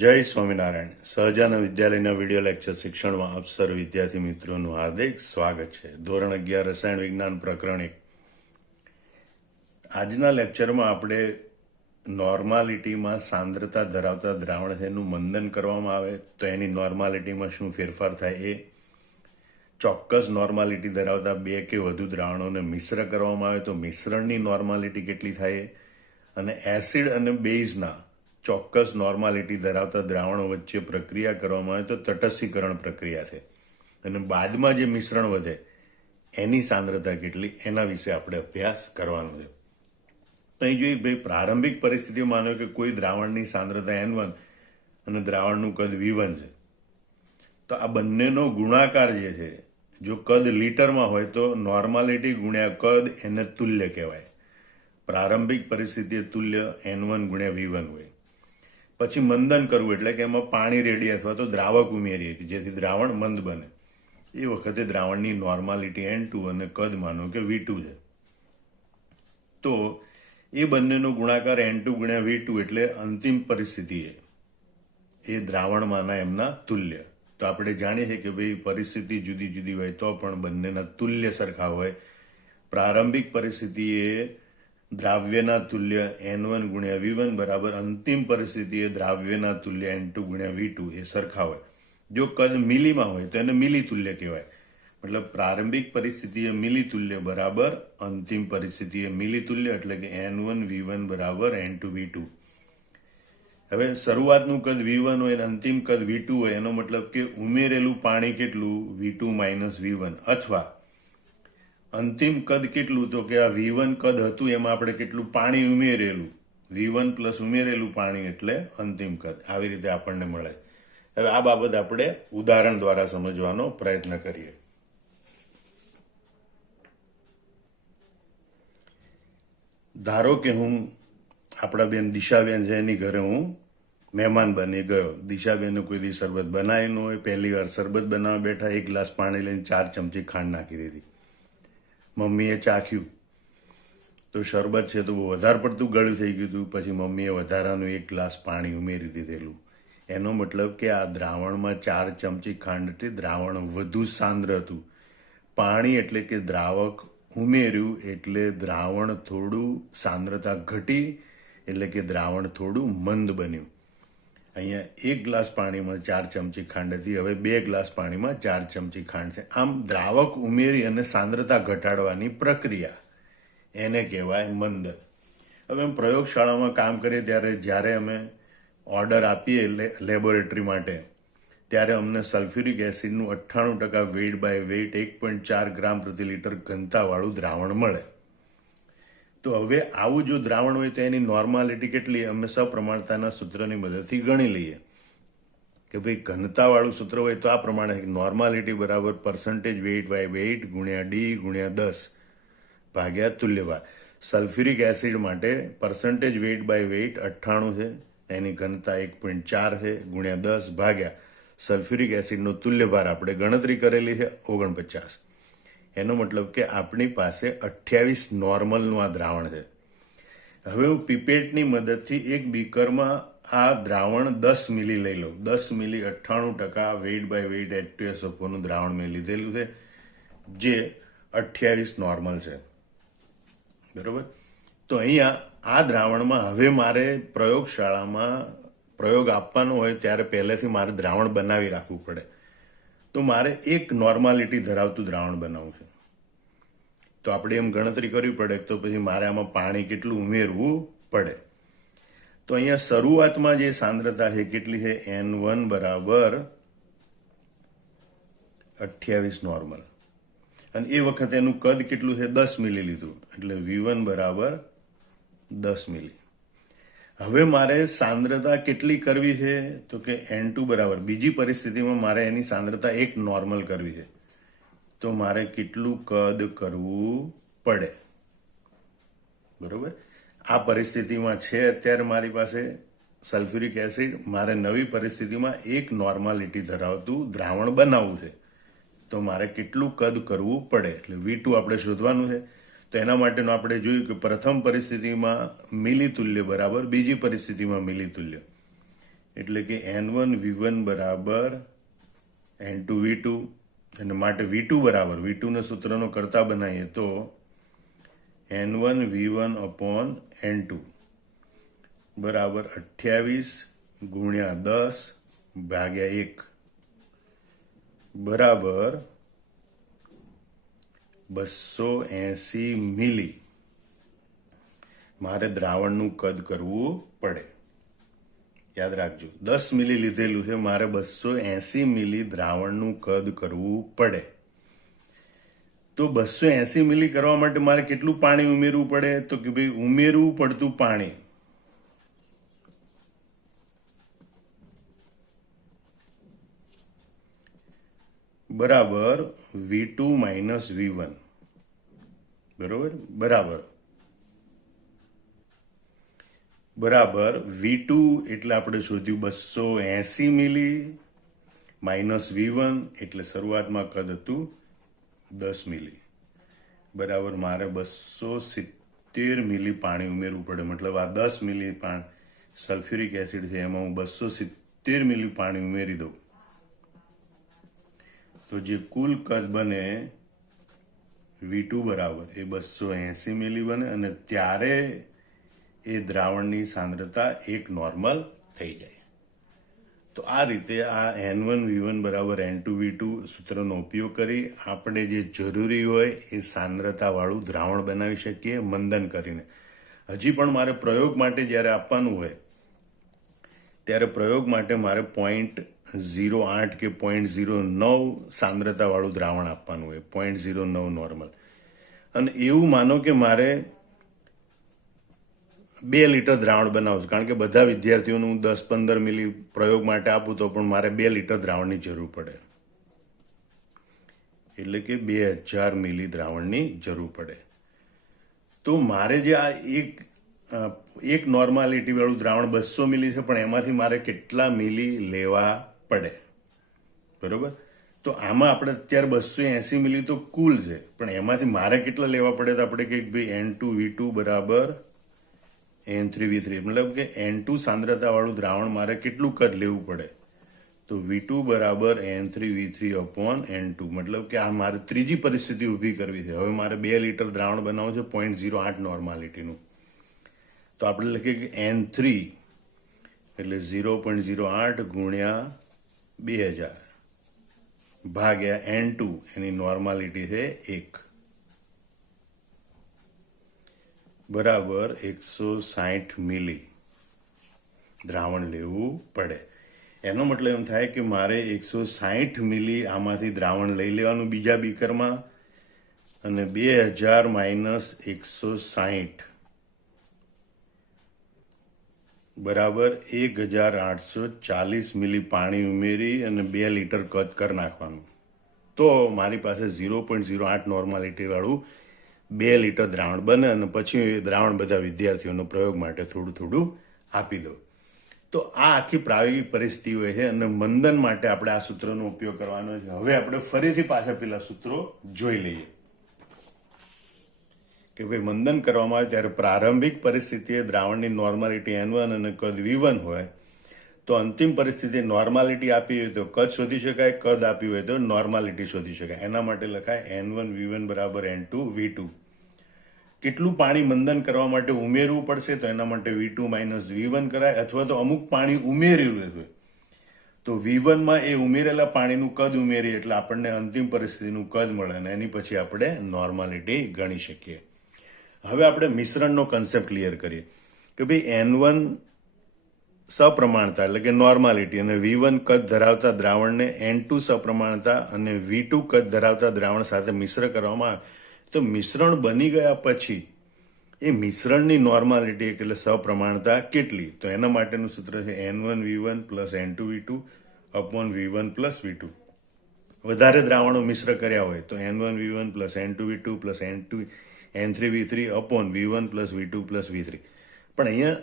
જય સ્વામિનારાયણ. સહજાનંદ વિદ્યાલયના video lecture શિક્ષણમાં આપ સર્વ વિદ્યાર્થી મિત્રોનું હાર્દિક સ્વાગત છે. ધોરણ 11 રસાયણ વિજ્ઞાન પ્રકરણ 1. આજના લેક્ચરમાં આપણે નોર્માલિટીમાં સાંદ્રતા ધરાવતા દ્રાવણ છે એનું મંથન કરવામાં આવે તો એની નોર્માલિટીમાં શું ફેરફાર થાય એ, ચોક્કસ નોર્માલિટી ધરાવતા બે કે વધુ દ્રાવણોને મિશ્ર કરવામાં આવે તો મિશ્રણની નોર્માલિટી કેટલી થાય, અને એસિડ અને બેઝના ચોક્કસ નોર્માલિટી ધરાવતા દ્રાવણો વચ્ચે પ્રક્રિયા કરવામાં આવે તો તટસ્થીકરણ પ્રક્રિયા છે, અને બાદમાં જે મિશ્રણ વધે એની સાંદ્રતા કેટલી, એના વિશે આપણે અભ્યાસ કરવાનો છે. અહીં જોઈએ ભાઈ, પ્રારંભિક પરિસ્થિતિ માનો કે કોઈ દ્રાવણની સાંદ્રતા N1 અને દ્રાવણનું કદ V1 છે, તો આ બંનેનો ગુણાકાર જે છે, જો કદ લીટરમાં હોય તો નોર્માલિટી ગુણ્યા કદ એને તુલ્ય કહેવાય. પ્રારંભિક પરિસ્થિતિએ તુલ્ય N1 ગુણ્યા V1 હોય. પછી મંદન કરવું એટલે કે એમાં પાણી રેડીએ અથવા તો દ્રાવક ઉમેરીએ કે જેથી દ્રાવણ મંદ બને. એ વખતે દ્રાવણની નોર્માલિટી N2 અને કદ માનો કે V2 છે, તો એ બંનેનો ગુણાકાર N2 ગુણ્યા V2 એટલે અંતિમ પરિસ્થિતિ એ દ્રાવણમાંના એમના તુલ્ય. તો આપણે જાણીએ છીએ કે ભાઈ પરિસ્થિતિ જુદી જુદી હોય તો પણ બંનેના તુલ્ય સરખા હોય. પ્રારંભિક પરિસ્થિતિએ દ્રાવ્યના તુલ્ય N1 ગુણ્યા V1 બરાબર અંતિમ પરિસ્થિતિએ દ્રાવ્યના તુલ્ય N2 ગુણ્યા V2 એ સરખા હોય. જો કદ મિલીમાં હોય તો એને મિલી તુલ્ય કહેવાય. મતલબ પ્રારંભિક પરિસ્થિતિએ મિલી તુલ્ય બરાબર અંતિમ પરિસ્થિતિએ મિલી તુલ્ય, એટલે કે N1 V1 બરાબર N2 V2. હવે શરૂઆતનું કદ V1 હોય અને અંતિમ કદ V2 હોય, એનો મતલબ કે ઉમેરેલું પાણી કેટલું, V2 માઇનસ V1, અથવા અંતિમ કદ કેટલું, તો કે આ V1 કદ હતું એમાં આપણે કેટલું પાણી ઉમેરેલું, V1 પ્લસ ઉમેરેલું પાણી એટલે અંતિમ કદ. આવી રીતે આપણને મળે. હવે આ બાબત આપણે ઉદાહરણ દ્વારા સમજવાનો પ્રયત્ન કરીએ. ધારો કે હું આપણા બેન દિશાબેન છે એની ઘરે હું મહેમાન બની ગયો. દિશાબેને કોઈ દી શરબત બનાવી ન હોય, પહેલી વાર શરબત બનાવવા બેઠા, 1 ગ્લાસ પાણી લઈને 4 ચમચી ખાંડ નાખી દીધી. મમ્મીએ ચાખ્યું તો શરબત છે તો બહુ વધારે પડતું ગળ્યું થઈ ગયું હતું. પછી મમ્મીએ વધારાનું 1 ગ્લાસ પાણી ઉમેરી દીધેલું. એનો મતલબ કે આ દ્રાવણમાં 4 ચમચી ખાંડ હતી, દ્રાવણ વધુ સાંદ્ર હતું. પાણી એટલે કે દ્રાવક ઉમેર્યું એટલે દ્રાવણ થોડું સાંદ્રતા ઘટી, એટલે કે દ્રાવણ થોડું મંદ બન્યું. અહીંયા 1 ગ્લાસ પાણીમાં 4 ચમચી ખાંડ હતી, હવે 2 ગ્લાસ પાણીમાં 4 ચમચી ખાંડ છે. આમ દ્રાવક ઉમેરી અને સાંદ્રતા ઘટાડવાની પ્રક્રિયા એને કહેવાય મંદન. હવે અમે પ્રયોગશાળામાં કામ કરીએ ત્યારે જ્યારે અમે ઓર્ડર આપીએ લેબોરેટરી માટે, ત્યારે અમને સલ્ફ્યુરિક એસિડનું 98% વેઇટ બાય વેઇટ 1.4 ગ્રામ પ્રતિ લીટર ઘનતાવાળું દ્રાવણ મળે. તો હવે આવું જો દ્રાવણ હોય તો એની નોર્માલિટી કેટલી, અમે સપ્રમાણતાના સૂત્રની મદદથી ગણી લઈએ કે ભાઈ ઘનતાવાળું સૂત્ર હોય તો આ પ્રમાણે નોર્માલિટી બરાબર પર્સન્ટેજ વેઇટ બાય વેઇટ ગુણ્યા D ગુણ્યા 10 ભાગ્યા તુલ્યભાર. સલ્ફ્યુરિક એસિડ માટે પર્સન્ટેજ વેઇટ બાય વેઇટ 98 છે, એની ઘનતા 1.4 છે, ગુણ્યા 10 ભાગ્યા સલ્ફ્યુરિક એસિડનો તુલ્યભાર આપણે ગણતરી કરેલી છે 49. એનો મતલબ કે આપણી પાસે 28 નોર્મલનું આ દ્રાવણ છે. હવે હું પીપેટની મદદથી એક બીકરમાં આ દ્રાવણ 10 મિલી લઈ લઉં. 10 મિલી 98% વેઇટ બાય વેઇટ H2SO4નું દ્રાવણ મેં લીધેલું છે, જે 28 નોર્મલ છે, બરોબર. તો અહીંયા આ દ્રાવણમાં હવે મારે પ્રયોગશાળામાં પ્રયોગ આપવાનો હોય ત્યારે પહેલેથી મારે દ્રાવણ બનાવી રાખવું પડે. તો મારે એક નોર્માલિટી ધરાવતું દ્રાવણ બનાવવું છે, તો આપણે એમ ગણતરી કરવી પડે તો પછી મારે આમાં પાણી કેટલું ઉમેરવું પડે. તો અહીંયા શરૂઆતમાં જે સાંદ્રતા છે કેટલી છે, N1 બરાબર 28 નોર્મલ, અને એ વખતે એનું કદ કેટલું છે, 10 મિલી લીધું, એટલે V1 બરાબર 10 મિલી. હવે મારે સાંદ્રતા કેટલી કરવી છે, તો કે N2 બરાબર, બીજી પરિસ્થિતિમાં મારે એની સાંદ્રતા 1 નોર્મલ કરવી છે, તો મારે કેટલું કદ કરવું પડે, બરોબર. આ પરિસ્થિતિમાં છે અત્યારે મારી પાસે સલ્ફ્યુરિક એસિડ, મારે નવી પરિસ્થિતિમાં 1 નોર્માલિટી ધરાવતું દ્રાવણ બનાવવું છે, તો મારે કેટલું કદ કરવું પડે, એટલે V2 આપણે શોધવાનું છે. તો એના માટેનું આપણે જોયું કે પ્રથમ પરિસ્થિતિમાં મિલી તુલ્ય બરાબર બીજી પરિસ્થિતિમાં મિલી તુલ્ય, એટલે કે N1V1 બરાબર N2V2, અને માટે V2 બરાબર, V2 ને સૂત્રનો કરતા બનાવીએ તો N1V1 અપોન N2 બરાબર 28 ગુણ્યા 10 ભાગ્યા 1 બરાબર 280 મિલી મારે દ્રાવણનું કદ કરવું પડે. યાદ રાખજો, 10 મિલી લીધેલું છે, મારે 280 મિલી દ્રાવણનું કદ કરવું પડે. તો 280 મિલી કરવા માટે મારે કેટલું પાણી ઉમેરવું પડે? તો કે ભાઈ ઉમેરવું પડતું પાણી બરાબર V2 માઇનસ V1 બરાબર V2 એટલે આપણે શોધ્યું 280 મિલી માઇનસ V1 એટલે શરૂઆતમાં કદ હતું 10 મિલી બરાબર મારે 270 મિલી પાણી ઉમેરવું પડે. મતલબ આ 10 મિલી સલ્ફ્યુરિક એસિડ છે, એમાં હું 270 મિલી પાણી ઉમેરી દઉં તો જે કુલ કદ બને V2 બરાબર એ 280 મિલી બને, અને ત્યારે એ દ્રાવણની સાંદ્રતા 1 નોર્મલ થઈ જાય. તો આ રીતે આ N1V1 બરાબર N2V2 સૂત્રનો ઉપયોગ કરી આપણે જે જરૂરી હોય એ સાંદ્રતાવાળું દ્રાવણ બનાવી શકીએ મંદન કરીને. હજી પણ મારે પ્રયોગ માટે જ્યારે આપવાનું હોય ત્યારે પ્રયોગ માટે મારે 0.08 કે 0.09 સાંદ્રતાવાળું દ્રાવણ આપવાનું હોય, 0.09 નોર્મલ. અને એવું માનો કે મારે 2 લીટર દ્રાવણ બનાવું છું, કારણ કે બધા વિદ્યાર્થીઓનું 10-15 મિલી પ્રયોગ માટે આપું તો પણ મારે 2 લીટર દ્રાવણની જરૂર પડે, એટલે કે 2000 મિલી દ્રાવણની જરૂર પડે. તો મારે જે આ એક નોર્માલિટી વાળું દ્રાવણ 200 મિલી છે, પણ એમાંથી મારે કેટલા મિલી લેવા પડે? બરોબર. તો આમાં આપણે અત્યારે 280 મિલી તો કુલ છે, પણ એમાંથી મારે કેટલા લેવા પડે? તો આપણે કહીએ ભાઈ N2V2 બરાબર N3V3, મતલબ કે N2 સાંદ્રતાવાળું દ્રાવણ મારે કેટલું કદ લેવું પડે? તો V2 બરાબર N3V3 અપોન N2, મતલબ કે આ મારે ત્રીજી પરિસ્થિતિ ઊભી કરવી છે. હવે મારે 2 લીટર દ્રાવણ બનાવવું છે 0.08 નોર્માલિટીનું. તો આપણે લખીએ કે N3 એટલે 0.08 ગુણ્યા 2000 ભાગ્યા N2, એની નોર્માલિટી છે 1 બરાબર 160 મિલી દ્રાવણ લેવું પડે. એનો મતલબ એમ થાય કે મારે 160 મિલી આમાંથી દ્રાવણ લઈ લેવાનું બીજા બીકરમાં, અને 2000 માઇનસ 160 બરાબર 1840 મિલી પાણી ઉમેરી અને 2 લીટર કદ કરી નાખવાનું. તો મારી પાસે 0.08 નોર્માલિટી વાળું 2 લીટર દ્રાવણ બને, અને પછી એ દ્રાવણ બધા વિદ્યાર્થીઓનો પ્રયોગ માટે થોડું થોડું આપી દો. તો આ આખી પ્રાયોગિક પરિસ્થિતિ હોય છે, અને મંદન માટે આપણે આ સૂત્રનો ઉપયોગ કરવાનો છે. હવે આપણે ફરીથી પાછા પેલા સૂત્રો જોઈ લઈએ કે ભાઈ મંદન કરવામાં આવે ત્યારે પ્રારંભિક પરિસ્થિતિએ દ્રાવણની નોર્માલિટી N1 અને કદ V1 હોય, તો અંતિમ પરિસ્થિતિ નોર્માલિટી આપી હોય તો કદ શોધી શકાય, કદ આપી હોય તો નોર્માલિટી શોધી શકાય. એના માટે લખાય N1V1 બરાબર N2V2. કેટલું પાણી મંદન કરવા માટે ઉમેરવું પડશે? તો એના માટે V2 માઇનસ V1 કરાય, અથવા તો અમુક પાણી ઉમેરેલું હોય તો V1 માં એ ઉમેરેલા પાણીનું કદ ઉમેરીએ એટલે આપણને અંતિમ પરિસ્થિતિનું કદ મળે, અને એની પછી આપણે નોર્માલિટી ગણી શકીએ. હવે આપણે મિશ્રણનો કન્સેપ્ટ ક્લિયર કરીએ કે ભાઈ N1 સપ્રમાણતા એટલે કે નોર્માલિટી અને V1 કદ ધરાવતા દ્રાવણને N2 સપ્રમાણતા અને V2 કદ ધરાવતા દ્રાવણ સાથે મિશ્ર કરવામાં આવે તો મિશ્રણ બની ગયા પછી એ મિશ્રણની નોર્માલિટી એટલે સપ્રમાણતા કેટલી? તો એના માટેનું સૂત્ર છે N1V1 plus N2V2 upon V1 plus V2. વધારે દ્રાવણો મિશ્ર કર્યા હોય તો N1V1 plus N2V2 plus N3V3 upon V1 plus V2 plus V3. પણ અહીંયા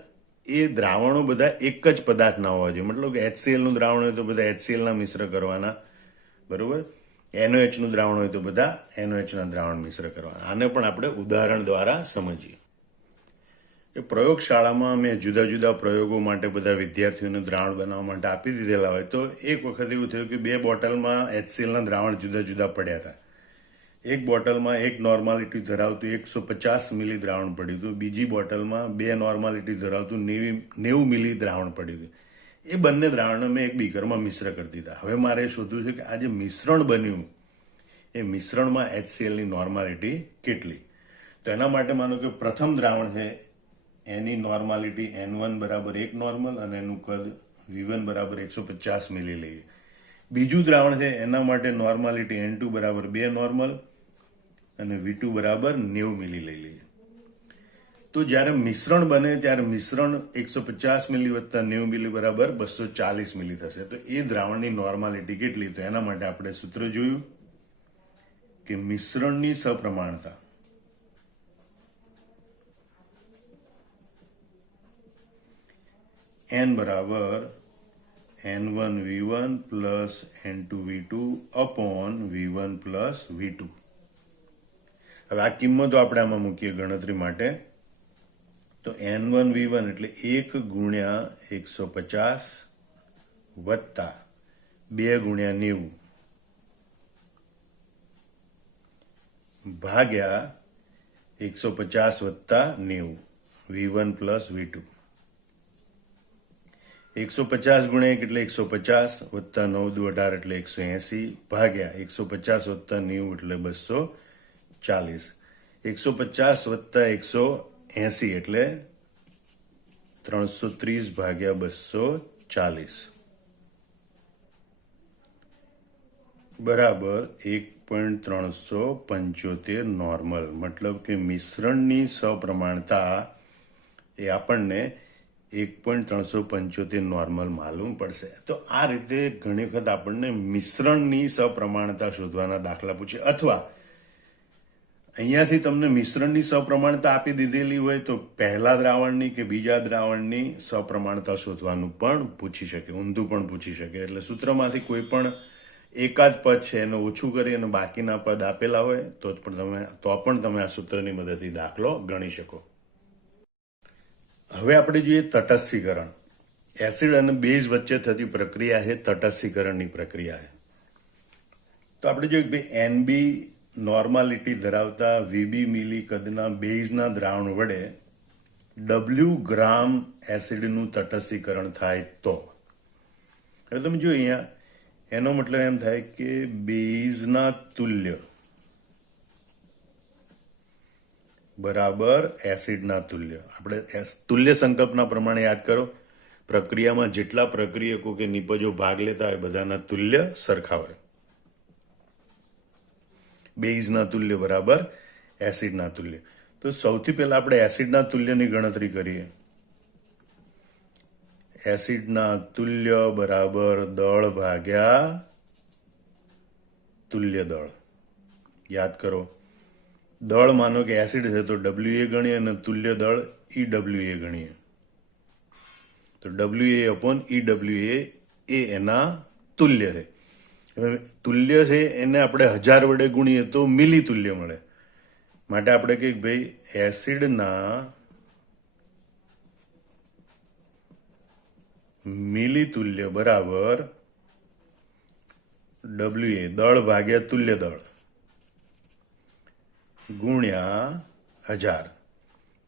એ દ્રાવણો બધા એક જ પદાર્થના હોવા જોઈએ, મતલબ કે HCl નું દ્રાવણ હોય તો બધા HCl ના મિશ્ર કરવાના, બરોબર. NOH નું દ્રાવણ હોય તો બધા NOH ના દ્રાવણ મિશ્ર કરવાના. આને પણ આપણે ઉદાહરણ દ્વારા સમજીએ. એ પ્રયોગશાળામાં મેં જુદા જુદા પ્રયોગો માટે બધા વિદ્યાર્થીઓને દ્રાવણ બનાવવા માટે આપી દીધેલા હોય તો એક વખત એવું થયું કે 2 બોટલમાં HClના દ્રાવણ જુદા જુદા પડ્યા હતા. એક બોટલમાં એક નોર્માલિટી ધરાવતું 150 મિલી દ્રાવણ પડ્યું હતું, બીજી બોટલમાં 2 નોર્માલિટી ધરાવતું 90 મિલી દ્રાવણ પડ્યું હતું. એ બંને દ્રાવણને મેં એક બીકરમાં મિશ્ર કરી દીધા. હવે મારે શોધવું છે કે આ જે મિશ્રણ બન્યું એ મિશ્રણમાં HClની નોર્માલિટી કેટલી. તો એના માટે માનો કે પ્રથમ દ્રાવણ છે એની નોર્માલિટી N1 બરાબર 1 નોર્મલ અને એનું કદ V1 બરાબર 150 મિલી લઈએ. બીજું દ્રાવણ છે એના માટે નોર્માલિટી N2 બરાબર 2 નોર્મલ અને V2 બરાબર 90 મિલી લઈ લઈએ. તો જ્યારે મિશ્રણ બને ત્યારે મિશ્રણ 150 મિલી વત્તા 90 મિલી બરાબર 240 મિલી થશે. તો એ દ્રાવણની નોર્માલિટી કેટલી? તો એના માટે આપણે સૂત્ર જોયું કે મિશ્રણની સપ્રમાણતા N બરાબર N1 V1 plus N2 V2 upon V1 plus V2. હવે આ કિંમતો આપણે આમાં મૂકીએ ગણતરી માટે. તો N1 V1 એટલે 1 ગુણ્યા 150 વત્તા 2 ગુણ્યા 90 ભાગ્યા 150 વત્તા 90 V1 પ્લસ V2. 150 ગુણ્યા 1 એટલે 150 વત્તા 9 દુ 18 એટલે 180 ભાગ્યા 150 વત્તા 90 એટલે 240. 150 વત્તા 180 એટલે 330 ભાગ્યા 240 બરાબર 1.375 નોર્મલ. મતલબ કે મિશ્રણની સપ્રમાણતા એ આપણને 1.375 નોર્મલ માલુમ પડશે. તો આ રીતે ઘણી વખત આપણને મિશ્રણની સપ્રમાણતા શોધવાના દાખલા પૂછે, અથવા અહીંયાથી તમને મિશ્રણની સપ્રમાણતા આપી દીધેલી હોય તો પહેલા દ્રાવણની કે બીજા દ્રાવણની સપ્રમાણતા શોધવાનું પણ પૂછી શકે, ઊંધું પણ પૂછી શકે. એટલે સૂત્રમાંથી કોઈ પણ એકાદ પદ છે એને ઓછું કરી અને બાકીના પદ આપેલા હોય તો પણ તમે આ સૂત્રની મદદથી દાખલો ગણી શકો. હવે આપણે જોઈએ તટસ્થીકરણ. એસિડ અને બેઝ વચ્ચે થતી પ્રક્રિયા છે તટસ્થીકરણની પ્રક્રિયા છે. તો આપણે જોઈએ કે NB નોર્માલિટી ધરાવતા VB મિલી કદના બેઝના દ્રાવણ વડે W ગ્રામ એસિડનું તટસ્થીકરણ થાય તો. હવે તમે જો અહીંયા એનો મતલબ એમ થાય કે બેઝના તુલ્ય બરાબર એસિડના તુલ્ય. આપણે તુલ્ય સંકલ્પના પ્રમાણે યાદ કરો, પ્રક્રિયામાં જેટલા પ્રક્રિયકો કે નિપજો ભાગ લેતા હોય બધાના તુલ્ય સરખા હોય. બેઝના તુલ્ય બરાબર એસિડના તુલ્ય. તો સૌથી પહેલા આપણે એસિડના તુલ્યની ગણતરી કરીએ. એસિડના તુલ્ય બરાબર દળ ભાગ્યા તુલ્ય દળ. યાદ કરો, દળ માનો કે એસિડ છે તો WA ગણીએ અને તુલ્ય દળ EWA ગણીએ. તો WA અપોન EWA એ એના તુલ્ય છે. હવે તુલ્ય છે એને આપણે 1000 વડે ગુણીએ તો મિલી તુલ્ય મળે. માટે આપણે કહીએ ભાઈ એસિડના મિલી તુલ્ય બરાબર WA દળ ભાગ્યા તુલ્ય દળ ગુણ્યા 1000.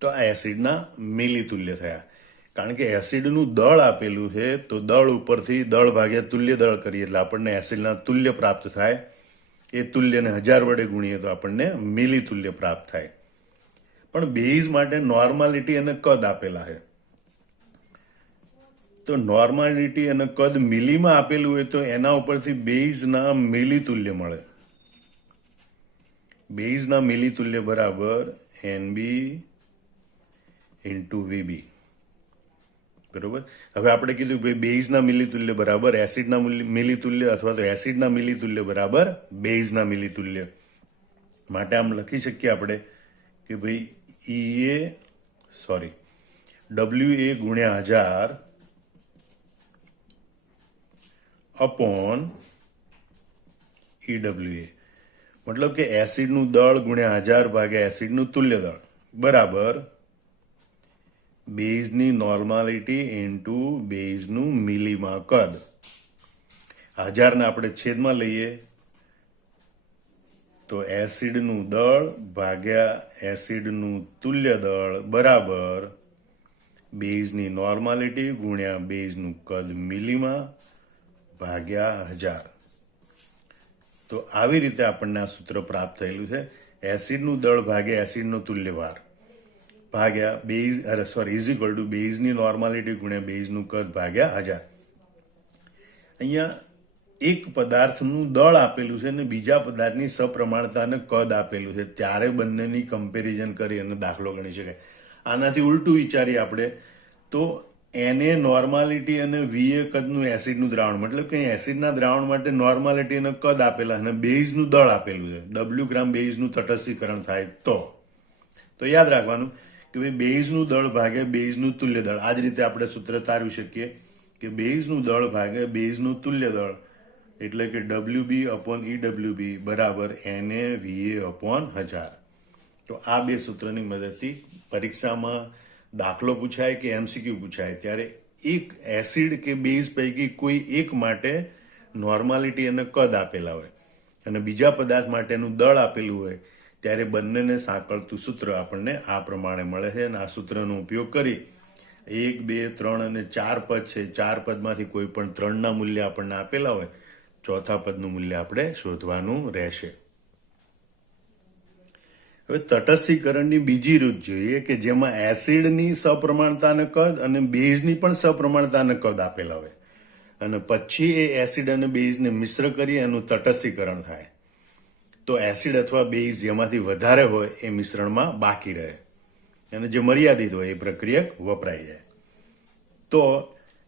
તો આ એસિડના મિલી તુલ્ય થયા. કારણ કે એસિડનું દળ આપેલું છે તો દળ ઉપરથી દળ ભાગ્યા તુલ્ય દળ કરીએ એટલે આપણને એસિડના તુલ્ય પ્રાપ્ત થાય. એ તુલ્યને 1000 વડે ગુણીએ તો આપણને મિલી તુલ્ય પ્રાપ્ત થાય. પણ બેઝ માટે નોર્માલિટી અને કદ આપેલા છે. તો નોર્માલિટી અને કદ મિલીમાં આપેલું હોય તો એના ઉપરથી બેઝના મિલી તુલ્ય મળે. બેઝના મિલી તુલ્ય બરાબર NB ઇન્ટુ VB. બરોબર. હવે આપણે કીધું ભાઈ બેઝના મિલી તુલ્ય બરાબર એસિડના મિલી તુલ્ય અથવા તો એસિડના મિલી તુલ્ય બરાબર બેઝના મિલી તુલ્ય. માટે આમ લખી શકીએ આપણે કે ભાઈ WA ગુણ્યા 1000 અપોન EWA. મતલબ કે એસિડનું દળ ગુણ્યા 1000 ભાગ્યા એસિડનું તુલ્ય દળ બરાબર બેઝની નોર્માલિટી ઇન્ટુ બેઝનું મિલીમાં કદ. 1000 ને આપણે છેદમાં લઈએ તો એસિડનું દળ ભાગ્યા એસિડનું તુલ્ય દળ બરાબર બેઝની નોર્માલિટી ગુણ્યા બેઝનું કદ મિલીમાં ભાગ્યા 1000. તો આવી રીતે આપણને આ સૂત્ર પ્રાપ્ત થયેલું છે. એસિડનું દળ ભાગ્યા એસિડનો તુલ્ય ભાર ભાગ્યા બેઝ ઇઝ ઇક્વલ ટુ બેઝની નોર્માલિટી ગુણ્યા બેઝનું કદ ભાગ્યા 1000. અહીંયા એક પદાર્થનું દળ આપેલું છે અને બીજા પદાર્થની સપ્રમાણતા અને કદ આપેલું છે, ત્યારે બંનેની કમ્પેરિઝન કરી અને દાખલો ગણી શકાય. આનાથી ઉલટું વિચારીએ આપણે તો એને નોર્માલિટી અને વીએ કદનું એસિડનું દ્રાવણ, મતલબ કે એસિડના દ્રાવણ માટે નોર્માલિટી અને કદ આપેલા અને બેઝનું દળ આપેલું છે. ડબલ્યુ ગ્રામ બેઝનું તટસ્થીકરણ થાય તો યાદ રાખવાનું કે ભાઈ બેઝનું દળ ભાગ્યા બેઝનું તુલ્ય દળ. આ જ રીતે આપણે સૂત્ર તારવી શકીએ કે બેઝનું દળ ભાગ્યા બેઝનું તુલ્ય દળ એટલે કે WB અપોન EWB બરાબર NaVA અપોન 1000. તો આ બે સૂત્રની મદદથી પરીક્ષામાં દાખલો પૂછાય કે MCQ પૂછાય ત્યારે એક એસિડ કે બેઝ પૈકી કોઈ એક માટે નોર્માલિટી અને કદ આપેલા હોય અને બીજા પદાર્થ માટેનું દળ આપેલું હોય ત્યારે બંનેને સાંકળતું સૂત્ર આપણને આ પ્રમાણે મળે છે. અને આ સૂત્રનો ઉપયોગ કરી 1, 2, 3 અને 4 પદ છે, 4 પદમાંથી કોઈ પણ 3ના મૂલ્ય આપણને આપેલા હોય, ચોથા પદનું મૂલ્ય આપણે શોધવાનું રહેશે. હવે તટસ્થીકરણની બીજી રીત જોઈએ કે જેમાં એસિડની સપ્રમાણતા અને કદ અને બેઝની પણ સપ્રમાણતા અને કદ આપેલા હોય અને પછી એ એસિડ અને બેઝને મિશ્ર કરી એનું તટસ્થીકરણ થાય. તો એસિડ અથવા બેઝ જેમાંથી વધારે હોય એ મિશ્રણમાં બાકી રહે અને જે મર્યાદિત હોય એ પ્રક્રિયક વપરાઈ જાય. તો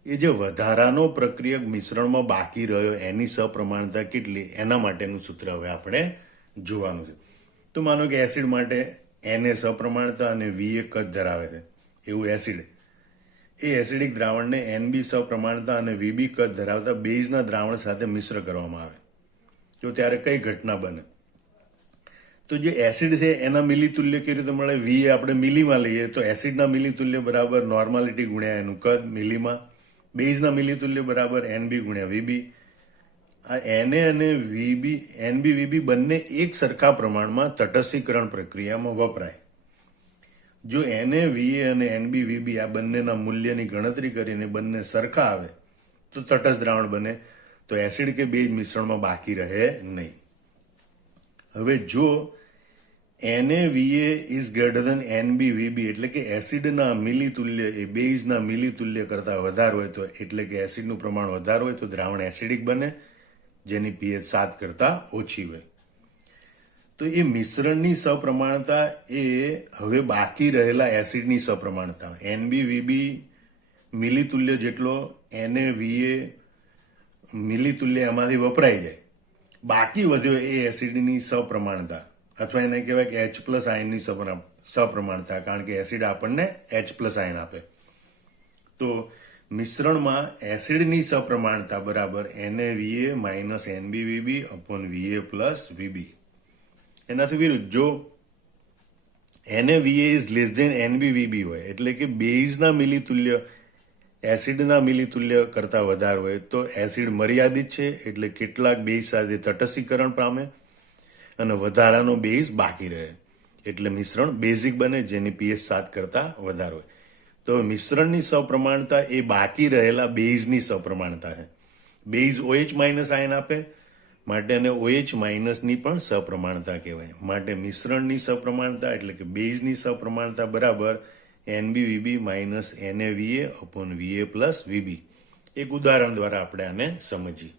એ જે વધારાનો પ્રક્રિયક મિશ્રણમાં બાકી રહ્યો એની સપ્રમાણતા કેટલી, એના માટેનું સૂત્ર હવે આપણે જોવાનું છે. તો માનો કે એસિડ માટે Na સપ્રમાણતા અને Va કદ ધરાવે છે એવું એસિડ, એ એસિડિક દ્રાવણને Nb સપ્રમાણતા અને Vb કદ ધરાવતા બેઝના દ્રાવણ સાથે મિશ્ર કરવામાં આવે તો ત્યારે કઈ ઘટના બને? તો જે એસિડ છે એના મિલીતુલ્ય કેવી રીતે મળે? Va આપણે મિલીમાં લઈએ તો એસિડના મિલીતુલ્ય બરાબર નોર્માલિટી ગુણ્યા એનું કદ મિલીમાં, બેઝના મિલીતુલ્ય બરાબર Nb ગુણ્યા Vb. આ Na અને Vb, Nb Vb બંને એક સરખા પ્રમાણમાં તટસ્થીકરણ પ્રક્રિયામાં વપરાય. જો Na Va અને Nb Vb આ બંનેના મૂલ્યની ગણતરી કરીને બંને સરખા આવે તો તટસ્થ દ્રાવણ બને, તો એસિડ કે બેઝ મિશ્રણમાં બાકી રહે નહીં. હવે જો Na Va is greater than Nb Vb એટલે કે એસિડના મિલીતુલ્ય એ બેઝના મિલીતુલ્ય કરતા વધારે હોય તો એટલે કે એસિડનું પ્રમાણ વધારે હોય તો દ્રાવણ એસિડિક બને જેની pH 7 કરતા ઓછી હોય. તો એ મિશ્રણની સપ્રમાણતા એ હવે બાકી રહેલા એસિડની સપ્રમાણતા Nb Vb મિલીતુલ્ય જેટલો Na Va મિલીતુલ્ય એમાંથી વપરાઈ જાય, બાકી વધ્યો એ એસિડની સપ્રમાણતા અથવા એને કહેવાય કે H+ આયનની સપ્રમાણતા, કારણ કે એસિડ આપણને H+ આયન આપે. તો મિશ્રણમાં એસિડની સપ્રમાણતા બરાબર NaVa minus NbVb upon Va Vb. એનાથી વિરુદ્ધ જો NaVa is less than NbVb હોય એટલે કે બેઝના મિલીતુલ્ય એસિડના મિલીતુલ્ય કરતા વધારે હોય તો એસિડ મર્યાદિત છે એટલે કેટલાક બેઝ સાથે તટસ્થીકરણ પામે અને વધારાનો બેઝ બાકી રહે એટલે મિશ્રણ બેઝિક બને જેની pH 7 કરતા વધારે હોય. તો મિશ્રણની સપ્રમાણતા એ બાકી રહેલા બેઝની સપ્રમાણતા છે. બેઝ OH માઇનસ આયન આપે માટે એને OH માઇનસની પણ સપ્રમાણતા કહેવાય. માટે મિશ્રણની સપ્રમાણતા એટલે કે બેઝની સપ્રમાણતા બરાબર NbVb minus NaVa upon Va Vb. એક ઉદાહરણ દ્વારા આપણે આને સમજીએ.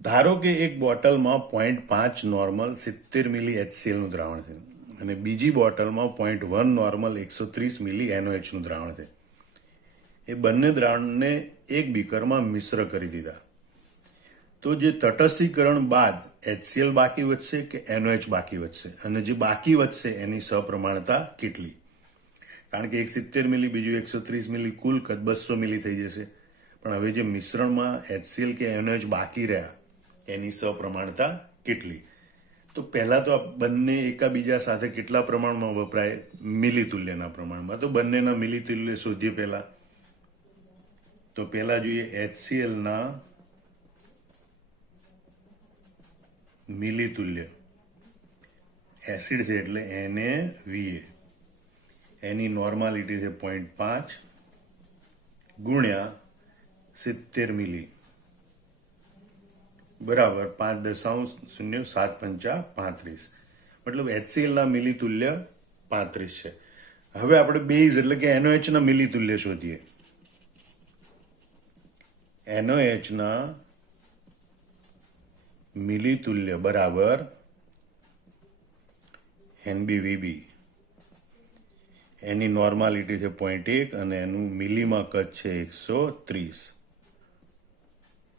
ધારો કે એક બોટલમાં 0.5 નોર્મલ 70 મિલી HClનું દ્રાવણ છે અને બીજી બોટલમાં 0.1 નોર્મલ 130 મિલી NaOHનું દ્રાવણ છે. એ બંને દ્રાવણને એક બીકરમાં મિશ્ર કરી દીધા. તો જે તટસ્થીકરણ બાદ HCl બાકી વધશે કે NaOH બાકી વધશે, અને જે બાકી વધશે એની સપ્રમાણતા કેટલી? કારણ કે એક 70 મિલી બીજું 130 મિલી કુલ કદ 200 મિલી થઈ જશે, પણ હવે જે મિશ્રણમાં HCl કે NaOH બાકી રહ્યા એની સપ્રમાણતા કેટલી? તો તો પહેલા તો આ બંને એકાબીજા સાથે કેટલા પ્રમાણમાં વપરાય? મિલીતુલ્યના પ્રમાણમાં. તો બંનેના મિલીતુલ્ય શોધીએ પહેલા. તો પહેલા જોઈએ HCl ના મિલીતુલ્ય. એસિડ છે એટલે NaVa. એની નોર્માલિટી છે 0.5 ગુણ્યા 70 મિલી બરાબર 5.07 મતલબ HCl ના મિલીતુલ્ય 35 છે. હવે આપણે બેઝ એટલે કે NOH ના મિલીતુલ્ય શોધીએ. NOH ના મિલીતુલ્ય બરાબર NbVb. એની નોર્માલિટી છે 0.1 અને એનું મિલીમાં કદ છે 130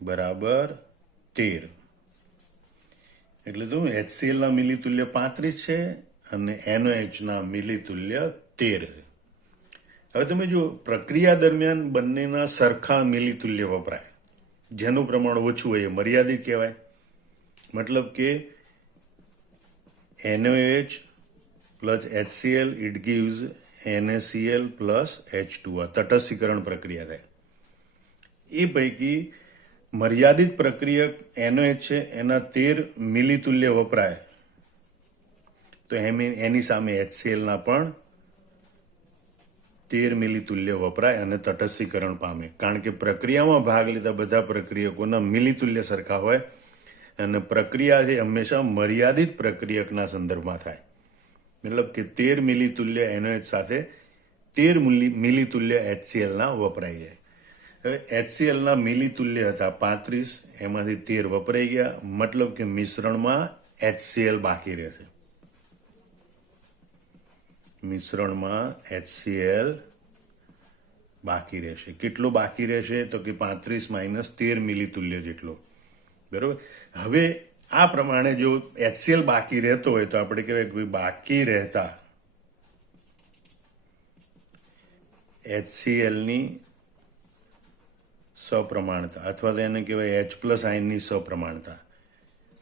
બરાબર 13. એટલે તો HCl ના મિલીતુલ્ય 35 છે અને NOH ના મિલીતુલ્ય 13 છે. હવે તમે જો પ્રક્રિયા દરમિયાન બંનેના સરખા મિલીતુલ્ય વપરાય, જેનું પ્રમાણ ઓછું હોય એ મર્યાદિત કહેવાય. મતલબ કે NOH plus HCl it gives NaCl plus H2. આ તટસ્થીકરણ પ્રક્રિયા થાય. એ પૈકી મર્યાદિત પ્રક્રિયક NOH છે એના 13 મિલીતુલ્ય વપરાય તો એની સામે HCl ના પણ 13 મિલીતુલ્ય વપરાય અને તટસ્થીકરણ પામે. કારણ કે પ્રક્રિયામાં ભાગ લેતા બધા પ્રક્રિયકોના મિલીતુલ્ય સરખા હોય અને પ્રક્રિયા છે હંમેશા મર્યાદિત પ્રક્રિયકના સંદર્ભમાં થાય. મતલબ કે 13 મિલીતુલ્ય NOH સાથે 13 મિલીતુલ્ય HCl ના વપરાઈ જાય. હવે HCl ના મિલીતુલ્ય હતા 35, એમાંથી 13 વપરાઈ ગયા. મતલબ કે મિશ્રણમાં HCl બાકી રહેશે. મિશ્રણમાં HCl બાકી રહેશે. કેટલો બાકી રહેશે? તો કે 35 માઇનસ 13 મિલીતુલ્ય જેટલો. બરોબર. હવે આ પ્રમાણે જો HCl બાકી રહેતો હોય તો આપણે કહેવાય કે બાકી રહેતા HCl ની સપ્રમાણતા અથવા તો એને કહેવાય H પ્લસ આયનની સપ્રમાણતા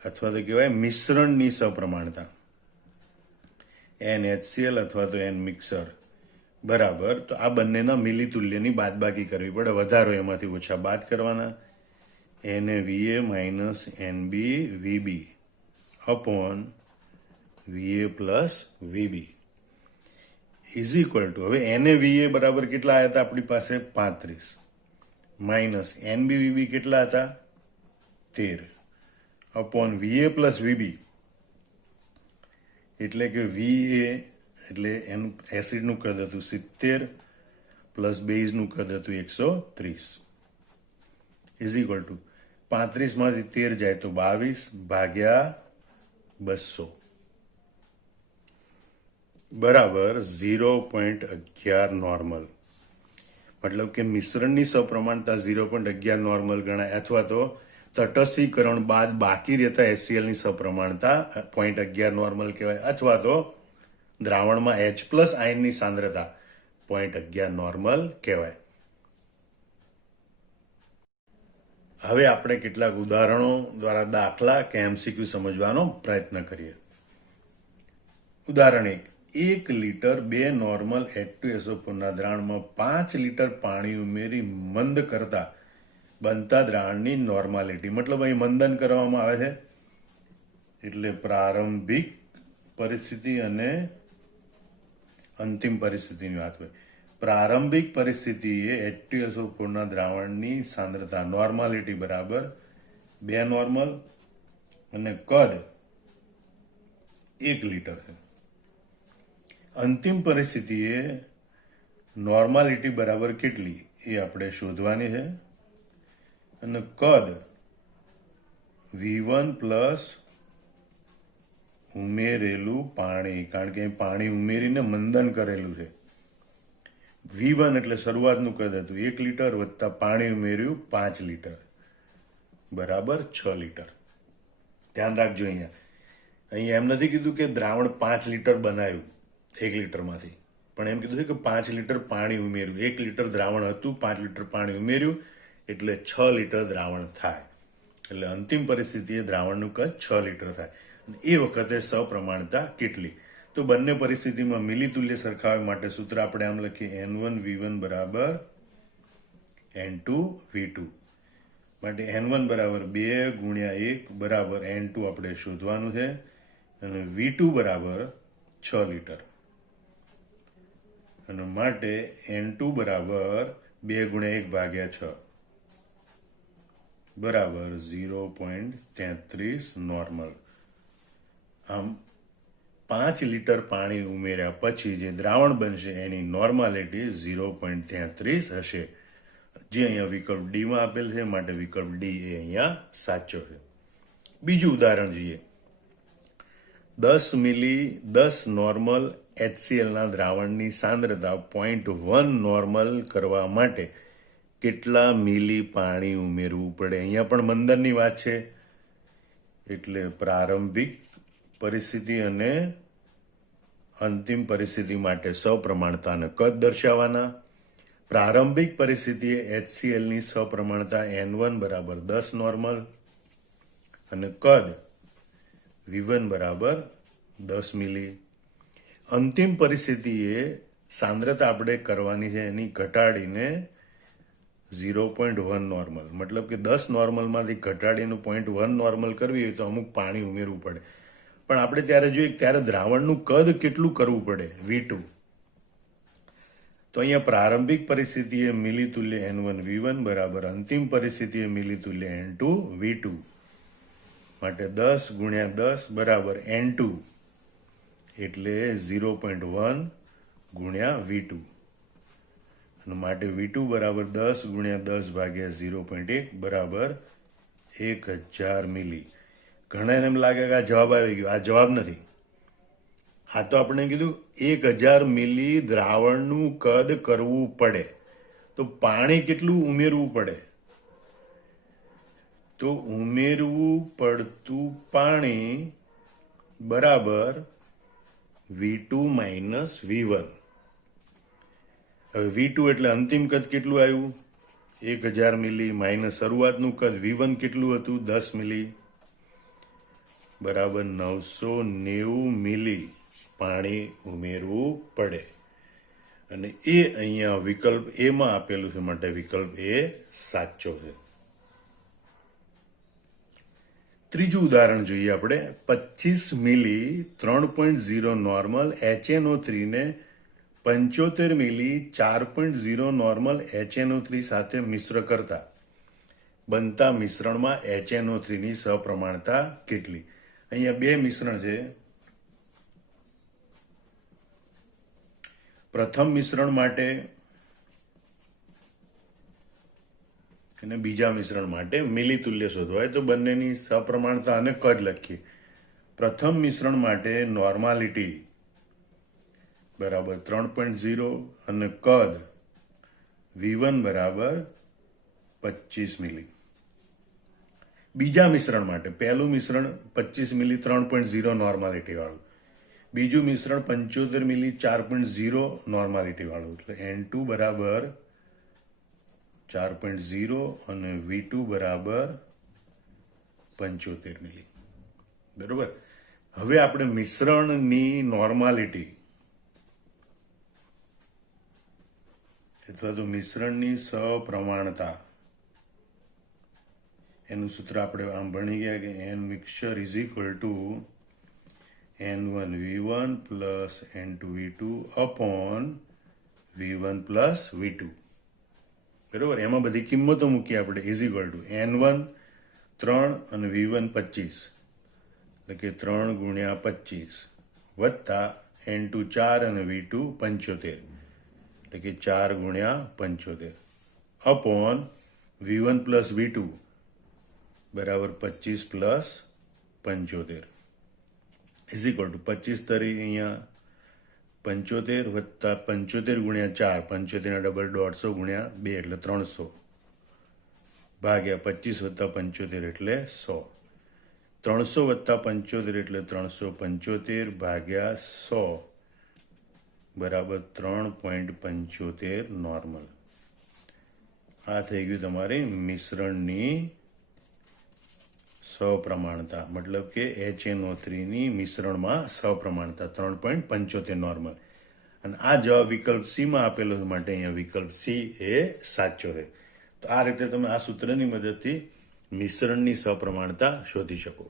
અથવા તો કહેવાય મિશ્રણની સપ્રમાણતા NHCl અથવા તો N મિક્સર બરાબર. તો આ બંનેના મિલીતુલ્યની બાદબાકી કરવી પડે. વધારો એમાંથી ઓછા બાદ કરવાના. NaVa minus NbVb upon Va plus Vb is equal two, હવે NaVa બરાબર કેટલા આવ્યા હતા આપણી પાસે? 35 માઇનસ NbVb કેટલા હતા? 13 અપોન Va પ્લસ Vb એટલે કે Va એટલે એનું એસિડનું કદ હતું 70 પ્લસ બેઝનું કદ હતું 130 ઇઝ ઇક્વલ ટુ 35 માંથી 13 જાય તો 22 ભાગ્યા 200 બરાબર 0.11 નોર્મલ. મતલબ કે મિશ્રણની સપ્રમાણતા 0.11 નોર્મલ ગણાય અથવા તો તટસ્થીકરણ બાદ બાકી રહેતા HCl ની સપ્રમાણતા 0.11 નોર્મલ કહેવાય અથવા તો દ્રાવણમાં H પ્લસ આયનની સાંદ્રતા 0.11 નોર્મલ કહેવાય. હવે આપણે કેટલાક ઉદાહરણો દ્વારા દાખલા કે MCQ સમજવાનો પ્રયત્ન કરીએ. ઉદાહરણ 1 લિટર 2 નોર્મલ H2SO4 ના દ્રાવણમાં 5 લિટર પાણી ઉમેરી મંદ કરતા બનતા દ્રાવણની નોર્માલિટી. મતલબ અહીં મંદન કરવામાં આવે છે એટલે પ્રારંભિક પરિસ્થિતિ અને અંતિમ પરિસ્થિતિની વાત હોય. પ્રારંભિક પરિસ્થિતિ એ H2SO4 ના દ્રાવણની સાંદ્રતા નોર્માલિટી બરાબર 2 નોર્મલ અને કદ 1 લિટર છે. અંતિમ પરિસ્થિતિ એ નોર્માલિટી બરાબર કેટલી એ આપણે શોધવાની છે અને કદ V1 પ્લસ ઉમેરેલું પાણી, કારણ કે પાણી ઉમેરીને મંદન કરેલું છે. V1 એટલે શરૂઆતનું કદ હતું 1 લિટર વત્તા પાણી ઉમેર્યું 5 લિટર બરાબર 6 લિટર. ધ્યાન રાખજો અહીંયા એમ નથી કીધું કે દ્રાવણ 5 લિટર બનાવ્યું 1 લિટરમાંથી, પણ એમ કીધું છે કે 5 લિટર પાણી ઉમેર્યું. 1 લિટર દ્રાવણ હતું, 5 લિટર પાણી ઉમેર્યું એટલે 6 લિટર દ્રાવણ થાય. એટલે અંતિમ પરિસ્થિતિએ દ્રાવણનું કદ 6 લિટર થાય. એ વખતે સપ્રમાણતા કેટલી? તો બંને પરિસ્થિતિમાં મિલીતુલ્ય સરખાવવા માટે સૂત્ર આપણે આમ લખીએ N1V1 બરાબર N2 V2 માટે N1 બરાબર 2 ગુણ્યા 1 બરાબર N2 આપણે શોધવાનું છે અને V2 બરાબર 6 લીટર અને માટે N2 બરાબર 2 ગુણ્યા 1 ભાગ્યા 6 બરાબર 0.33 નોર્મલ. આમ 5 લીટર પાણી ઉમેર્યા પછી જે દ્રાવણ બનશે એની નોર્માલિટી 0.33 હશે, જે અહીંયા વિકલ્પ ડી માં આપેલ છે, માટે વિકલ્પ ડી એ અહીંયા સાચો છે. બીજું ઉદાહરણ જોઈએ. 10 મિલી 10 નોર્મલ HCl ના દ્રાવણની સાંદ્રતા 0.1 નોર્મલ કરવા માટે કેટલા મિલી પાણી ઉમેરવું પડે? અહીંયા પણ મંદનની વાત છે, એટલે પ્રારંભિક પરિસ્થિતિ અને અંતિમ પરિસ્થિતિ માટે સપ્રમાણતા અને કદ દર્શાવવાના. પ્રારંભિક પરિસ્થિતિએ HCl ની સપ્રમાણતા N1 બરાબર 10 નોર્મલ અને કદ V1 બરાબર 10 મિલી. અંતિમ પરિસ્થિતિએ સાંદ્રતા આપણે કરવાની છે એની ઘટાડીને 0.1 નોર્મલ, મતલબ કે 10 નોર્મલમાંથી ઘટાડીને 0.1 નોર્મલ કરવી હોય તો અમુક પાણી ઉમેરવું પડે. પણ આપણે ત્યારે જોઈએ ત્યારે દ્રાવણનું કદ કેટલું કરવું પડે, V2. તો અહીંયા પ્રારંભિક પરિસ્થિતિએ મિલીતુલ્ય N1 V1 બરાબર અંતિમ પરિસ્થિતિએ મિલીતુલ્ય N2 V2 માટે 10 ગુણ્યા 10 બરાબર N2 એટલે 0.1 ગુણ્યા V2 અને માટે V2 બરાબર 10 ગુણ્યા 10 ભાગ્યા 0.1 બરાબર 1000 મિલી. ઘણા એમ લાગે કે આ જવાબ આવી ગયો, આ જવાબ નથી. આ તો આપણે કીધું 1000 મિલી દ્રાવણનું કદ કરવું પડે, તો પાણી કેટલું ઉમેરવું પડે? તો ઉમેરવું પડતું પાણી બરાબર V2 માઇનસ V1. હવે V2 એટલે અંતિમ કદ કેટલું આવ્યું? 1000 મિલી માઇનસ શરૂઆતનું કદ V1 કેટલું હતું? 10 મિલી બરાબર 990 મિલી પાણી ઉમેરવું પડે અને એ અહીંયા વિકલ્પ એ માં આપેલું છે, માટે વિકલ્પ એ સાચો છે. ત્રીજું ઉદાહરણ જોઈએ આપણે. 25 મિલી 3.0 નોર્મલ HNO3 ને 75 મિલી 4.0 નોર્મલ HNO3 સાથે મિશ્ર કરતા બનતા મિશ્રણમાં HNO3 ની સપ્રમાણતા કેટલી? અહીંયા બે મિશ્રણ છે. પ્રથમ મિશ્રણ માટે અને બીજા મિશ્રણ માટે મિલીતુલ્ય શોધવા હોય તો બંનેની સપ્રમાણતા અને કદ લખીએ. પ્રથમ મિશ્રણ માટે નોર્માલિટી બરાબર 3.0 અને કદ V1 બરાબર 25 મિલી. બીજા મિશ્રણ માટે પહેલું મિશ્રણ 25 મિલી 3.0 નોર્માલિટી વાળું, બીજું મિશ્રણ 75 મિલી 4.0 નોર્માલિટી વાળું, એટલે N2 બરાબર 4.0 અને V2 બરાબર 75 મિલી. બરોબર. હવે આપણે મિશ્રણની નોર્માલિટી અથવા તો મિશ્રણની સપ્રમાણતા એનું સૂત્ર આપણે આમ ભણી ગયા કે N mixture is equal two N1 V1 plus N2 V2 upon V1 plus V2. બરોબર. એમાં બધી કિંમતો મૂકી આપણે ઇઝ ઇક્વલ ટુ N1 3 અને V1 25 એટલે કે 3 ગુણ્યા 25 વત્તા N2 4 અને V2 75 એટલે કે 4 ગુણ્યા 75 અપોન V1 પ્લસ V2 બરાબર 25 પ્લસ 75 ઇઝ ઇક્વલ ટુ 25 તરી અહીંયા 75 વત્તા 75 ગુણ્યા 4, 75 ના ડબલ 150 ગુણ્યા 2 એટલે 300 ભાગ્યા 25 વત્તા 75 એટલે 100. 300 વત્તા 75 એટલે 375 ભાગ્યા 100 બરાબર 3.75 નોર્મલ. આ થઈ ગયું તમારી મિશ્રણની સપ્રમાણતા મતલબ કે HNO3 ની મિશ્રણમાં સપ્રમાણતા 3.75 નોર્મલ. અને આ જવાબ વિકલ્પ સી માં આપેલો છે, માટે અહીંયા વિકલ્પ સી એ સાચો છે. તો આ રીતે તમે આ સૂત્રની મદદથી મિશ્રણની સપ્રમાણતા શોધી શકો.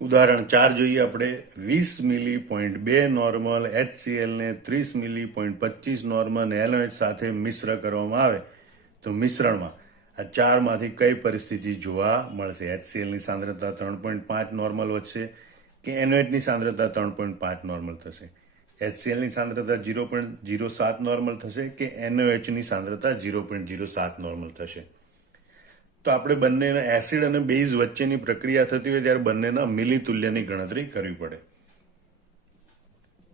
ઉદાહરણ 4 જોઈએ આપણે. 20 મિલી 0.2 નોર્મલ HCl ને 30 મિલી 0.25 નોર્મલ NaOH સાથે મિશ્ર કરવામાં આવે તો મિશ્રણમાં આ ચારમાંથી કઈ પરિસ્થિતિ જોવા મળશે? HCl ની સાંદ્રતા 3.5 નોર્મલ વધશે કે NaOH ની સાંદ્રતા 3.5 નોર્મલ થશે? HCl ની સાંદ્રતા 0.07 નોર્મલ થશે કે NaOH ની સાંદ્રતા 0.07 નોર્મલ થશે? તો આપણે બંનેના એસિડ અને બેઝ વચ્ચેની પ્રક્રિયા થતી હોય ત્યારે બંનેના મિલીતુલ્યની ગણતરી કરવી પડે.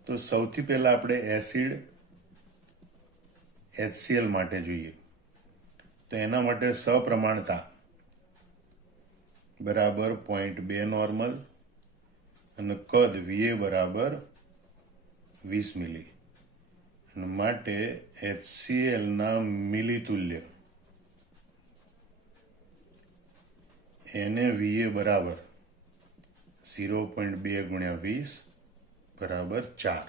તો સૌથી પહેલા આપણે એસિડ HCl માટે જોઈએ. તો એના માટે સપ્રમાણતા બરાબર 0.2 નોર્મલ અને કદ VA બરાબર 20 મિલી. અને માટે HCl ના મિલીતુલ્ય NaVA બરાબર 0.2 ગુણ્યા 20 બરાબર 4.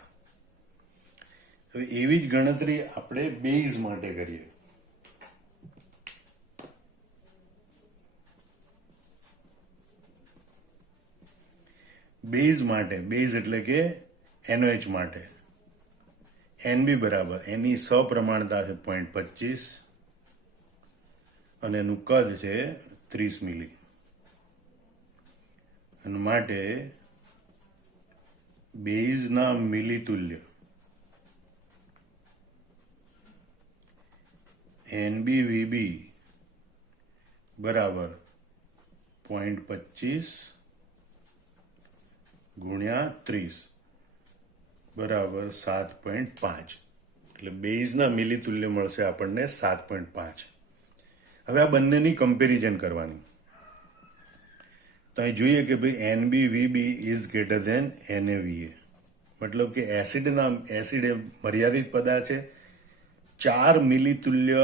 હવે એવી જ ગણતરી આપણે બેઝ માટે કરીએ. બેઝ માટે, બેઝ એટલે કે NaOH માટે NB બરાબર, એની સપ્રમાણતા છે 0.25 અને એનું કદ છે 30 મિલી. અને માટે બેઝના મિલીતુલ્ય NbVb બરાબર 0.25 ગુણ્યા 30 બરાબર 7.5. એટલે બેઝના મિલીતુલ્ય મળશે આપણને 7.5. હવે આ બંનેની કમ્પેરિઝન કરવાની. તો અહીં જોઈએ કે ભાઈ NbVb is greater than NaVa. મતલબ કે એસિડ એ મર્યાદિત પદાર્થ છે. 4 મિલીતુલ્ય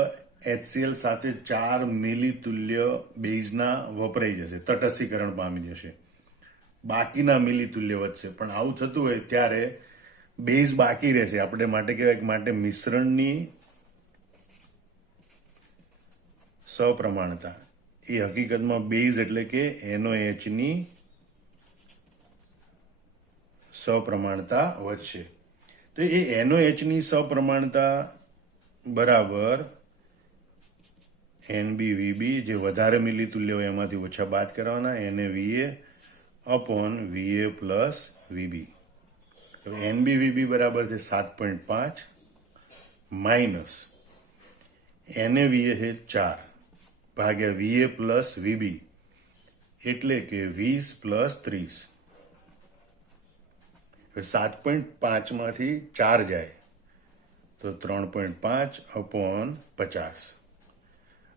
HCl સાથે 4 મિલીતુલ્ય બેઝના વપરાઈ જશે, તટસ્થીકરણ પામી જશે. બાકીના મિલીતુલ્ય વધશે. પણ આવું થતું હોય ત્યારે બેઝ બાકી રહેશે. આપણે માટે કહેવાય કે માટે મિશ્રણની સપ્રમાણતા એ હકીકતમાં બેઝ એટલે કે NaOH ની સપ્રમાણતા વધશે. તો એ NaOH ની સપ્રમાણતા બરાબર NbVb, જે વધારે મિલીતુલ્ય હોય એમાંથી ઓછા બાદ કરવાના, NaVa upon Va plus Vb. NbVb બરાબર છે 7.5 માઇનસ NaVa છે 4 ભાગ્યા Va પ્લસ Vb એટલે કે 20 પ્લસ 30. 7.5 માંથી 4 જાય તો 3.5 અપોન 50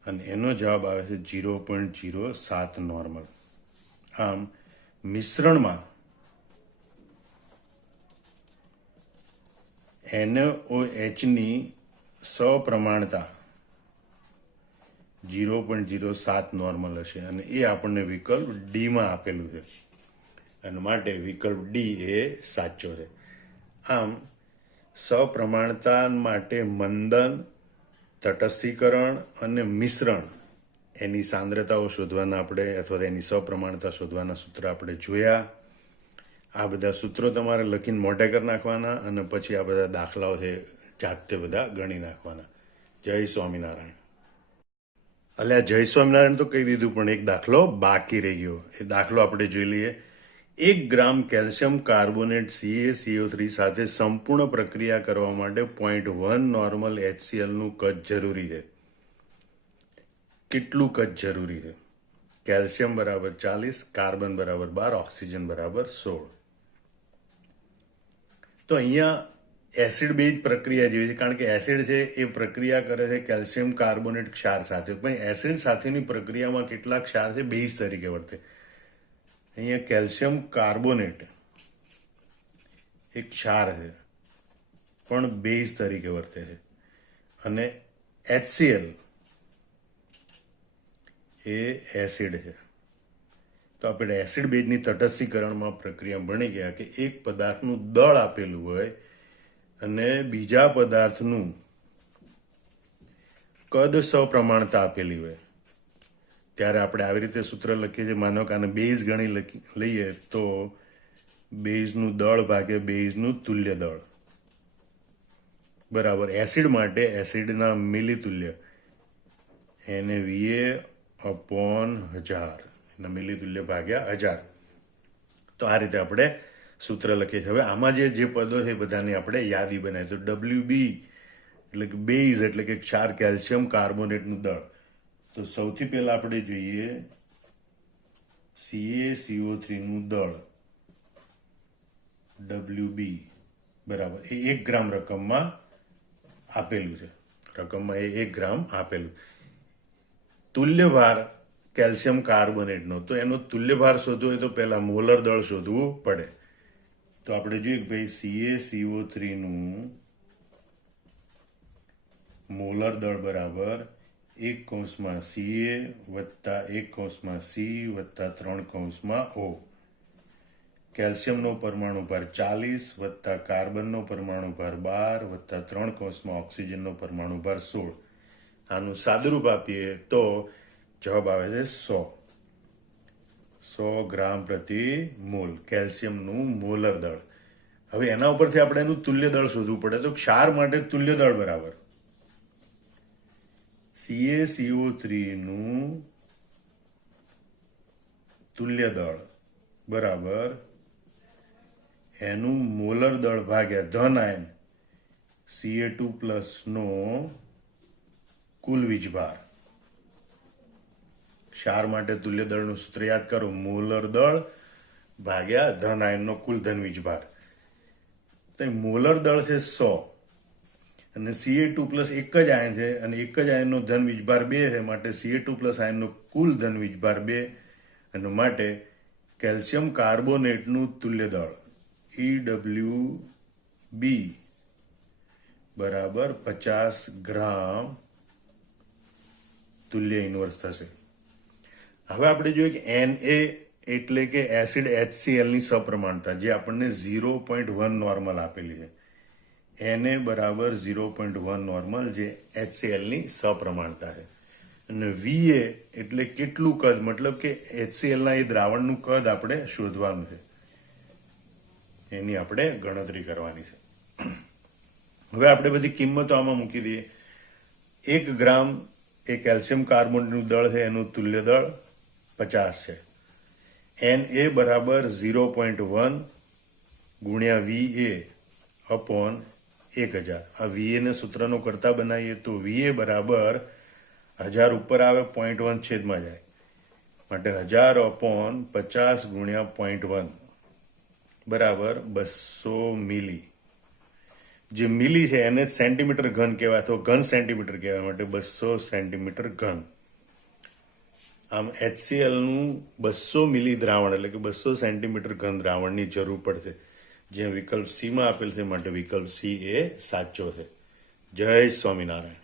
અને એનો જવાબ આવે છે 0.07 નોર્મલ. આમ મિશ્રણમાં NaOH ની સપ્રમાણતા 0.07 નોર્મલ હશે અને એ આપણને વિકલ્પ ડી માં આપેલું છે. અને માટે વિકલ્પ ડી એ સાચો છે. આમ સપ્રમાણતા માટે મંદન, તટસ્થીકરણ અને મિશ્રણ એની સાંદ્રતાઓ શોધવાના આપણે અથવા એની સપ્રમાણતા શોધવાના સૂત્ર આપણે જોયા. આ બધા સૂત્રો તમારે લખીને મોઢે કરી નાખવાના અને પછી આ બધા દાખલાઓ છે જાતે બધા ગણી નાખવાના. જય સ્વામિનારાયણ. અલ્યા જય સ્વામિનારાયણ તો કહી દીધું, પણ એક દાખલો બાકી રહી ગયો. એ દાખલો આપણે જોઈ લઈએ. 1 ગ્રામ કેલ્શિયમ કાર્બોનેટ CaCO3 સાથે સંપૂર્ણ પ્રક્રિયા કરવા માટે 0.1 નોર્મલ HCl નું કદ જરૂરી છે. કેટલું કદ જરૂરી છે? કેલ્શિયમ બરાબર 40, કાર્બન બરાબર 12, ઓક્સિજન બરાબર 16. તો અહીંયા એસિડ બેઝ પ્રક્રિયા જેવી છે, કારણ કે એસિડ છે એ પ્રક્રિયા કરે છે કેલ્શિયમ કાર્બોનેટ ક્ષાર સાથે. પણ એસિડ સાથેની પ્રક્રિયામાં કેટલા ક્ષાર છે બેઝ તરીકે વર્તે. અહીંયા કેલ્શિયમ કાર્બોનેટ એક ક્ષાર છે પણ બેઝ તરીકે વર્તે છે. અને HCl એ એસિડ છે. તો આપણે એસિડ બેઝની તટસ્થીકરણમાં પ્રક્રિયા ભણી ગયા કે એક પદાર્થનું દળ આપેલું હોય અને બીજા પદાર્થનું કદ સપ્રમાણતા આપેલી હોય ત્યારે આપણે આવી રીતે સૂત્ર લખીએ છીએ. માનો કે આને બેઝ ગણી લઈએ તો બેઝનું દળ ભાગે બેઝનું તુલ્ય દળ બરાબર. એસિડ માટે એસિડના મિલીતુલ્ય એને VA અપોન 1000 એના મિલીતુલ્ય ભાગ્યા 1000. તો આ રીતે આપણે સૂત્ર લખીએ છીએ. હવે આમાં જે પદો છે બધાની આપણે યાદી બનાવીએ. તો WB એટલે કે બેઝ એટલે કે ક્ષાર કેલ્શિયમ કાર્બોનેટનું દળ. તો સૌથી પહેલા આપણે જોઈએ CaCO3 નું દળ WB બરાબર એ 1 ગ્રામ રકમમાં આપેલું છે. રકમમાં એ 1 ગ્રામ આપેલું. તુલ્ય ભાર કેલ્શિયમ કાર્બોનેટનો, તો એનો તુલ્ય ભાર શોધવો હોય તો પહેલા મોલર દળ શોધવું પડે. તો આપણે જોઈએ કે ભાઈ CaCO3 નું મોલર દળ બરાબર 1 CA વત્તા 1 C વત્તા 3 O. કેલ્શિયમનો પરમાણુ ભાર 40 વત્તા કાર્બનનો પરમાણુ ભાર 12 વત્તા 3 ઓક્સિજનનો પરમાણુ ભાર 16. આનું સાદુરૂપ આપીએ તો જવાબ આવે છે 100 ગ્રામ પ્રતિ મોલ કેલ્શિયમનું મોલર દળ. હવે એના ઉપરથી આપણે એનું તુલ્ય દળ શોધવું પડે. તો ક્ષાર માટે તુલ્ય દળ બરાબર CaCO3 નું તુલ્ય દળ બરાબર એનું મોલર દળ ભાગ્યા ધન આયન Ca2+ નો કુલ વીજભાર. ક્ષાર માટે તુલ્ય દળનું સૂત્ર યાદ કરો, મોલર દળ ભાગ્યા ધન આયનનો કુલ ધન વીજભાર. તો મોલર દળ છે 100 અને Ca2+ એક જ આયન છે અને એક જ આયનનો ધન વીજભાર 2 છે. માટે Ca2+ આયનનો કુલ ધન વીજભાર 2 અને માટે કેલ્શિયમ કાર્બોનેટનું તુલ્ય દળ EWB બરાબર 50 ગ્રામ તુલ્ય ઇન્વર્સ થશે. હવે આપણે જોઈએ કે Na એટલે કે એસિડ HCl ની સપ્રમાણતા જે આપણને 0.1 નોર્મલ આપેલી છે. Na બરાબર 0.1 નોર્મલ જે HCl ની સપ્રમાણતા છે. અને VA એટલે કેટલું કદ, મતલબ કે HCl ના એ દ્રાવણનું કદ આપણે શોધવાનું છે. એની આપણે ગણતરી કરવાની છે. હવે આપણે બધી કિંમતો આમાં મૂકી દઈએ. 1 ગ્રામ એ કેલ્શિયમ કાર્બોનેટનું દળ છે, એનું તુલ્ય દળ 50 છે. Na બરાબર 0.1 ગુણ્યા VA અપોન 1000. આ VA ને સૂત્રનો કરતા બનાવીએ તો VA બરાબર 1000 ઉપર આવે 0.1 છેદમાં જાય માટે 1000 અપોન 50 ગુણ્યા 0.1 બરાબર 200 મિલી. જે મિલી છે એને સેન્ટીમીટર ઘન કહેવાય અથવા ઘન સેન્ટીમીટર કહેવાય માટે 200 સેન્ટીમીટર ઘન. આમ HCl નું 200 મિલી દ્રાવણ એટલે કે 200 સેન્ટીમીટર ઘન દ્રાવણની જરૂર પડશે. જ્યાં વિકલ્પ C માં આપેલ છે માટે વિકલ્પ C એ સાચો છે. જય સ્વામિનારાયણ.